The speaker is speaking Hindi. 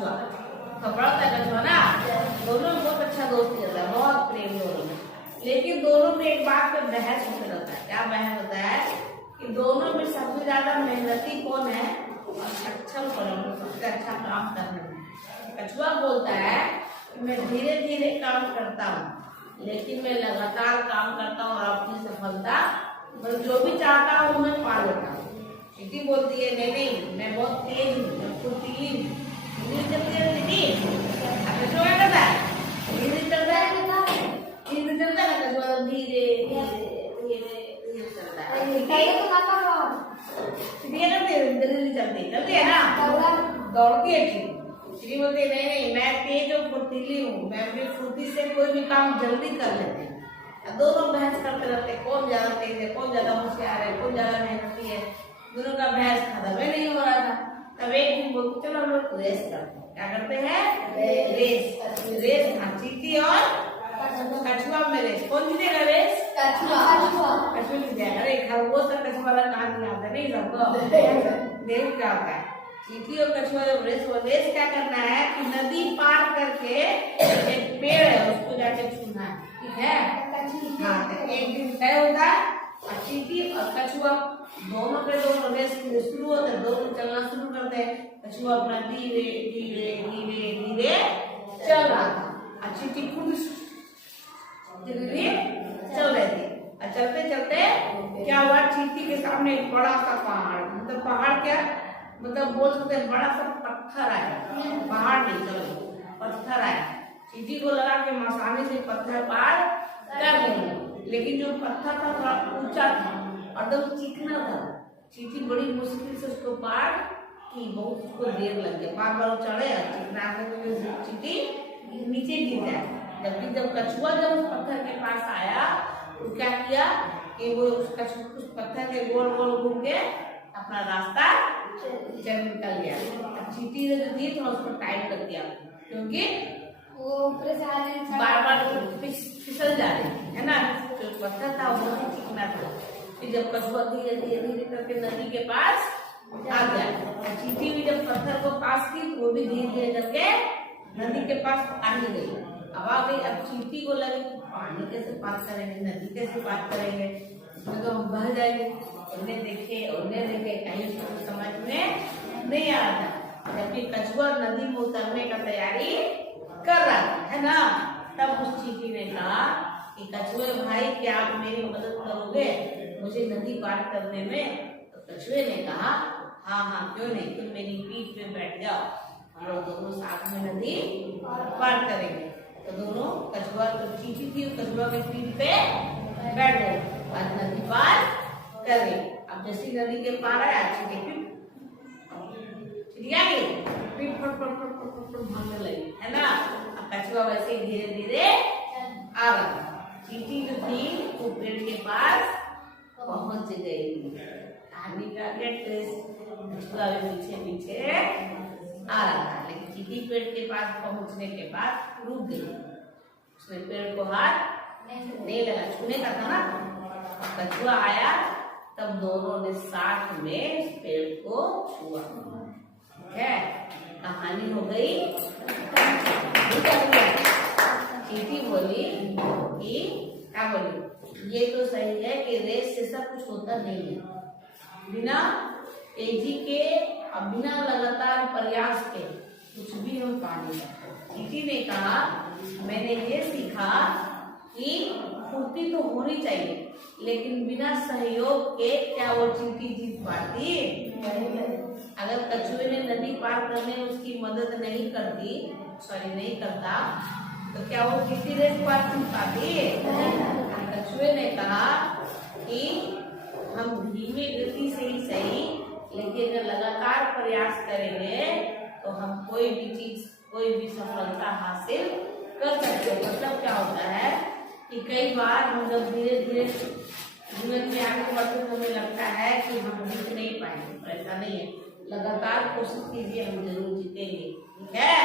कछुआ, खपड़ा होता है कछुआ ना, दोनों में बहुत अच्छा दोस्ती होता है, बहुत प्रेम दोनों में। लेकिन दोनों में एक बात पे बहस होते रहता है। क्या बहस होता है कि दोनों में सबसे ज्यादा मेहनती कौन है और सक्षम कौन है, सबसे अच्छा काम करने में। कछुआ बोलता है कि मैं धीरे धीरे काम करता हूँ, लेकिन मैं लगातार काम करता हूँ और अपनी सफलता मतलब जो भी चाहता हूँ मैं पा लेता हूँ। चींटी बोलती है नहीं नहीं, मैं बहुत तेज हूँ, मैं फुर्तीली हूँ। चलती है चींटी, कछुआ क्या करता है, धीरे चलता है, धीरे चलता है ना कछुआ, धीरे धीरे चलता है। चींटी करती है, धीरे चलती है ना, दौड़ती है चींटी। चींटी बोलती है नहीं नहीं, मैं तेज और फुर्तीली हूँ, मैं अपनी फुर्ती से कोई भी काम जल्दी कर लेती हूँ। दोनों बहस करते रहते, कौन ज्यादा तेज है, कौन ज्यादा होशियार है, कौन ज्यादा मेहनती है। दोनों का बहस खत्म ही नहीं हो रहा था। तब एक दिन बोलते चलो हम लोग रेस करते हैं। क्या करते हैं, रेस। रेस चींटी और कछुआ में रेस, कौन जीतेगा रेस, कछुआ जीतेगा। अरे खरगोश का कछुआ वाला कहां नहीं आता नहीं सबको, देखो क्या होता है। चींटी और कछुआ जब रेस क्या करना है कि नदी पार करके एक पेड़ है उसको जाके छूना है, ठीक है। हाँ, एक दिन तय होता है और चींटी और कछुआ दोनों रेस शुरू होते हैं, दोनों चलना शुरू करते हैं। कछुआ अपना धीरे धीरे धीरे धीरे चल रहा था और चींटी खुद धीरे चल रही थी। और चलते चलते क्या हुआ, चींटी के सामने एक बड़ा सा पहाड़, मतलब पहाड़ क्या मतलब बोल सकते हैं बड़ा सा पत्थर आया, पहाड़ नहीं चलो पत्थर आया। चींटी को लगा कि आसानी से पत्थर पार कर लेंगे, लेकिन जो पत्थर था थोड़ा ऊंचा था और एकदम चिकना था। चींटी बड़ी मुश्किल से उसको पार की, बहुत उसको देर लग गई, बार बार चढ़े चिकना के चींटी नीचे गिर जाए। जबकि जब कछुआ जब उस पत्थर के पास आया तो क्या किया कि वो उस पत्थर के गोल गोल घूम के अपना रास्ता चल निकल गया। चींटी ने जो दी थोड़ा उसको टाइट कर दिया, क्योंकि वो बार बार फिसल जा रही है ना, जो पत्थर था वो बहुत चिकना था। फिर जब कछुआ धीरे धीरे धीरे करके नदी के पास आ गया, चींटी भी जब पत्थर को पास की तो वो भी धीरे धीरे करके नदी के पास आ ही गई। अब आ गई, अब चींटी को लगे पानी कैसे पास करेंगे, नदी कैसे पास करेंगे, इसमें तो हम बह जाएंगे। उन्हें देखे कहीं समझ में नहीं आ रहा था। जबकि कछुआ नदी में उतरने का तैयारी कर रहा है ना, तब उस चींटी ने कहा कि कछुए भाई क्या आप मेरी मदद करोगे मुझे नदी पार करने में। तो कछुए ने कहा हाँ हाँ क्यों नहीं, तुम मेरी पीठ पे बैठ जाओ, हम लोग दोनों साथ में नदी पार करेंगे। तो दोनों कछुआ तो चींटी थी, कछुआ के पीठ पे बैठ गए और नदी पार कर गई। अब जैसी नदी के पार आया चींटी फिर फट भागने लगी है ना। अब कछुआ वैसे ही धीरे धीरे आ रहा। चींटी जो थी वो पेड़ के पास पहुंच गई। कहानी का कछुआ भी पीछे पीछे आ रहा था, लेकिन चींटी पेड़ के पास पहुंचने के बाद रुक गई। उसने पेड़ को हाथ नहीं लगा, छूने का था ना। कछुआ आया तब दोनों ने साथ में इस पेड़ को छुआ, है कहानी हो गई। चींटी बोली कि क्या बोली, ये तो सही है कि रेस से सब कुछ होता नहीं है, बिना तेजी के और बिना लगातार प्रयास के कुछ भी हम पा नहीं सकते। चींटी ने कहा मैंने ये सीखा कि फुर्ती तो होनी चाहिए, लेकिन बिना सहयोग के क्या वो चींटी जीत पाती। अगर कछुए ने नदी पार करने में उसकी मदद नहीं करता तो क्या वो चींटी रेस पार कर पाती। कछुए ने कहा कि हम धीमी गति से ही सही, लेकिन अगर लगातार प्रयास करेंगे तो हम कोई भी सफलता हासिल कर सकते हैं। मतलब क्या होता है कि कई बार हम जब धीरे धीरे जीवन में आगे बढ़ते हमें लगता है कि हम जीत नहीं पाएंगे, पर ऐसा नहीं है। लगातार कोशिश कीजिए, हम जरूर जीतेंगे, ठीक है।